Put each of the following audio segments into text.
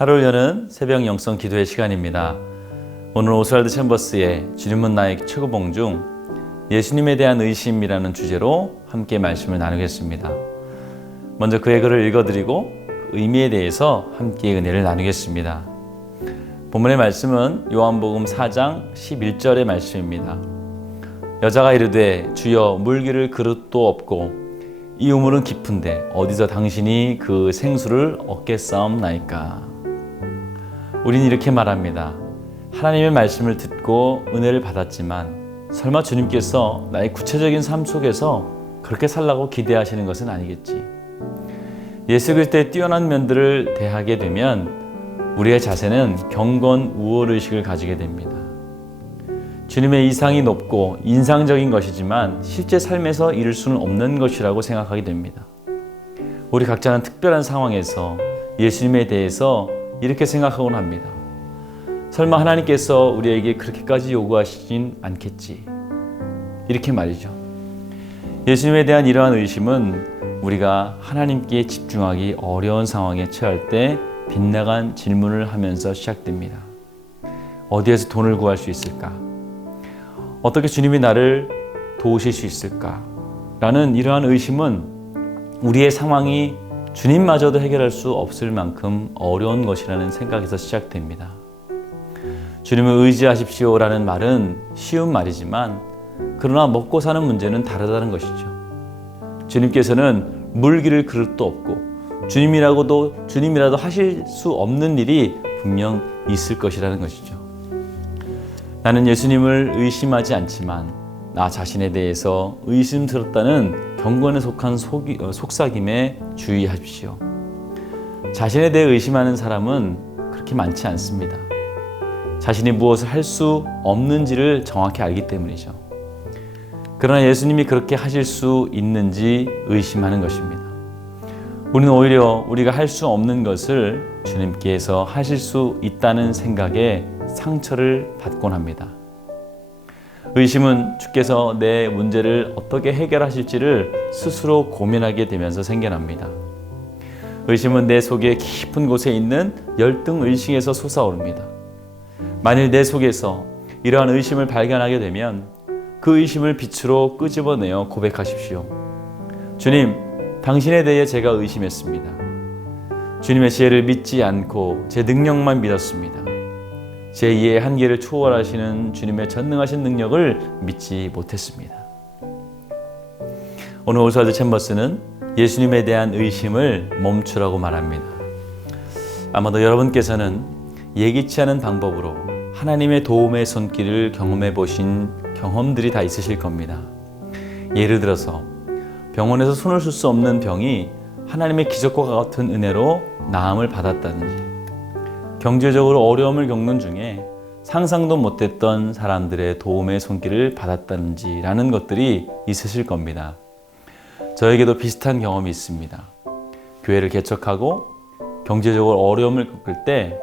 하루를 여는 새벽 영성 기도의 시간입니다. 오늘 오스왈드 챔버스의 주님은 나의 최고봉 중 예수님에 대한 의심이라는 주제로 함께 말씀을 나누겠습니다. 먼저 그의 글을 읽어드리고 그 의미에 대해서 함께 은혜를 나누겠습니다. 본문의 말씀은 요한복음 4장 11절의 말씀입니다. 여자가 이르되 주여 물기를 그릇도 없고 이 우물은 깊은데 어디서 당신이 그 생수를 얻겠사옵나이까. 우린 이렇게 말합니다. 하나님의 말씀을 듣고 은혜를 받았지만 설마 주님께서 나의 구체적인 삶 속에서 그렇게 살라고 기대하시는 것은 아니겠지. 예수 그리스도의 뛰어난 면들을 대하게 되면 우리의 자세는 경건 우월의식을 가지게 됩니다. 주님의 이상이 높고 인상적인 것이지만 실제 삶에서 이룰 수는 없는 것이라고 생각하게 됩니다. 우리 각자는 특별한 상황에서 예수님에 대해서 이렇게 생각하곤 합니다. 설마 하나님께서 우리에게 그렇게까지 요구하시진 않겠지. 이렇게 말이죠. 예수님에 대한 이러한 의심은 우리가 하나님께 집중하기 어려운 상황에 처할 때 빗나간 질문을 하면서 시작됩니다. 어디에서 돈을 구할 수 있을까? 어떻게 주님이 나를 도우실 수 있을까? 라는 이러한 의심은 우리의 상황이 주님마저도 해결할 수 없을 만큼 어려운 것이라는 생각에서 시작됩니다. 주님을 의지하십시오라는 말은 쉬운 말이지만 그러나 먹고 사는 문제는 다르다는 것이죠. 주님께서는 물기를 그릇도 없고 주님이라도 하실 수 없는 일이 분명 있을 것이라는 것이죠. 나는 예수님을 의심하지 않지만 나 자신에 대해서 의심스럽다는 경건에 속한 속삭임에 주의하십시오. 자신에 대해 의심하는 사람은 그렇게 많지 않습니다. 자신이 무엇을 할 수 없는지를 정확히 알기 때문이죠. 그러나 예수님이 그렇게 하실 수 있는지 의심하는 것입니다. 우리는 오히려 우리가 할 수 없는 것을 주님께서 하실 수 있다는 생각에 상처를 받곤 합니다. 의심은 주께서 내 문제를 어떻게 해결하실지를 스스로 고민하게 되면서 생겨납니다. 의심은 내 속에 깊은 곳에 있는 열등의식에서 솟아오릅니다. 만일 내 속에서 이러한 의심을 발견하게 되면 그 의심을 빛으로 끄집어내어 고백하십시오. 주님, 당신에 대해 제가 의심했습니다. 주님의 지혜를 믿지 않고 제 능력만 믿었습니다. 제 이해의 한계를 초월하시는 주님의 전능하신 능력을 믿지 못했습니다. 오늘 오스왈드 챔버스는 예수님에 대한 의심을 멈추라고 말합니다. 아마도 여러분께서는 예기치 않은 방법으로 하나님의 도움의 손길을 경험해 보신 경험들이 다 있으실 겁니다. 예를 들어서 병원에서 손을 쓸 수 없는 병이 하나님의 기적과 같은 은혜로 나음을 받았다든지, 경제적으로 어려움을 겪는 중에 상상도 못했던 사람들의 도움의 손길을 받았다든지 라는 것들이 있으실 겁니다. 저에게도 비슷한 경험이 있습니다. 교회를 개척하고 경제적으로 어려움을 겪을 때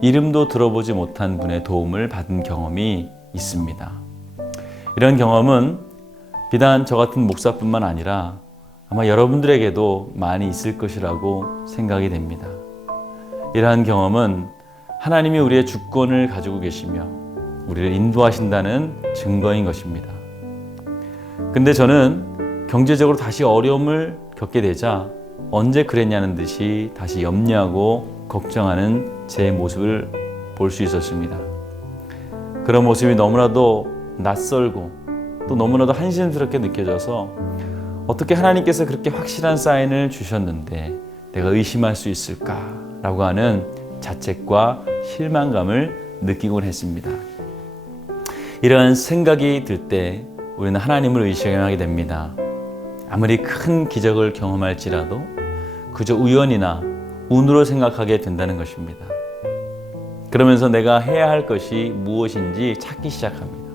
이름도 들어보지 못한 분의 도움을 받은 경험이 있습니다. 이런 경험은 비단 저 같은 목사뿐만 아니라 아마 여러분들에게도 많이 있을 것이라고 생각이 됩니다. 이러한 경험은 하나님이 우리의 주권을 가지고 계시며 우리를 인도하신다는 증거인 것입니다. 근데 저는 경제적으로 다시 어려움을 겪게 되자 언제 그랬냐는 듯이 다시 염려하고 걱정하는 제 모습을 볼 수 있었습니다. 그런 모습이 너무나도 낯설고 또 너무나도 한심스럽게 느껴져서 어떻게 하나님께서 그렇게 확실한 사인을 주셨는데 내가 의심할 수 있을까라고 하는 자책과 실망감을 느끼곤 했습니다. 이런 생각이 들 때 우리는 하나님을 의심하게 됩니다. 아무리 큰 기적을 경험할지라도 그저 우연이나 운으로 생각하게 된다는 것입니다. 그러면서 내가 해야 할 것이 무엇인지 찾기 시작합니다.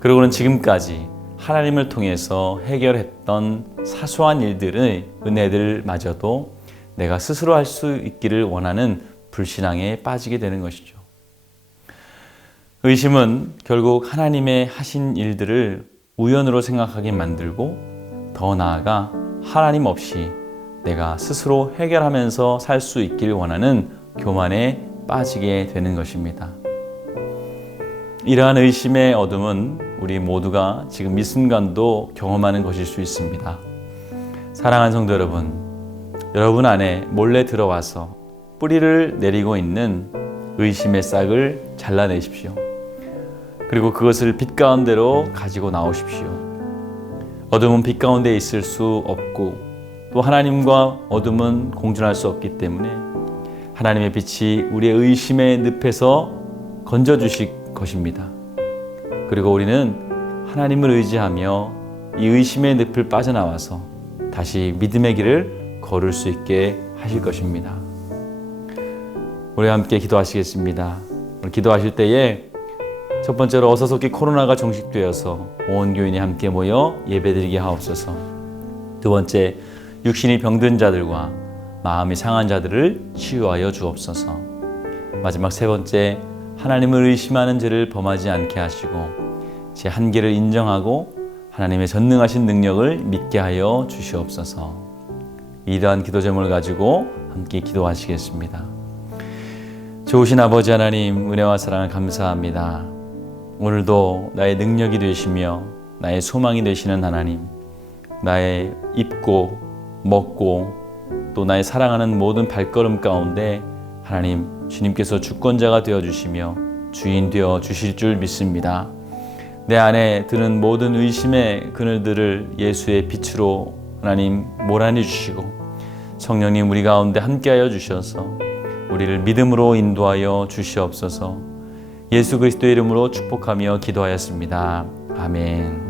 그러고는 지금까지 하나님을 통해서 해결했던 사소한 일들의 은혜들마저도 내가 스스로 할 수 있기를 원하는 불신앙에 빠지게 되는 것이죠. 의심은 결국 하나님의 하신 일들을 우연으로 생각하게 만들고 더 나아가 하나님 없이 내가 스스로 해결하면서 살 수 있기를 원하는 교만에 빠지게 되는 것입니다. 이러한 의심의 어둠은 우리 모두가 지금 이 순간도 경험하는 것일 수 있습니다. 사랑하는 성도 여러분, 여러분 안에 몰래 들어와서 뿌리를 내리고 있는 의심의 싹을 잘라내십시오. 그리고 그것을 빛 가운데로 가지고 나오십시오. 어둠은 빛 가운데 있을 수 없고 또 하나님과 어둠은 공존할 수 없기 때문에 하나님의 빛이 우리의 의심의 늪에서 건져주실 것입니다. 그리고 우리는 하나님을 의지하며 이 의심의 늪을 빠져나와서 다시 믿음의 길을 걸을 수 있게 하실 것입니다. 우리 함께 기도하시겠습니다. 오늘 기도하실 때에 첫 번째로 어서속히 코로나가 종식되어서 온 교인이 함께 모여 예배드리게 하옵소서. 두 번째, 육신이 병든 자들과 마음이 상한 자들을 치유하여 주옵소서. 마지막 세 번째, 하나님을 의심하는 죄를 범하지 않게 하시고 제 한계를 인정하고 하나님의 전능하신 능력을 믿게 하여 주시옵소서. 이러한 기도 제목을 가지고 함께 기도하시겠습니다. 좋으신 아버지 하나님, 은혜와 사랑을 감사합니다. 오늘도 나의 능력이 되시며 나의 소망이 되시는 하나님, 나의 입고 먹고 또 나의 사랑하는 모든 발걸음 가운데 하나님 주님께서 주권자가 되어주시며 주인 되어주실 줄 믿습니다. 내 안에 드는 모든 의심의 그늘들을 예수의 빛으로 하나님 몰아내 주시고 성령님 우리 가운데 함께하여 주셔서 우리를 믿음으로 인도하여 주시옵소서. 예수 그리스도의 이름으로 축복하며 기도하였습니다. 아멘.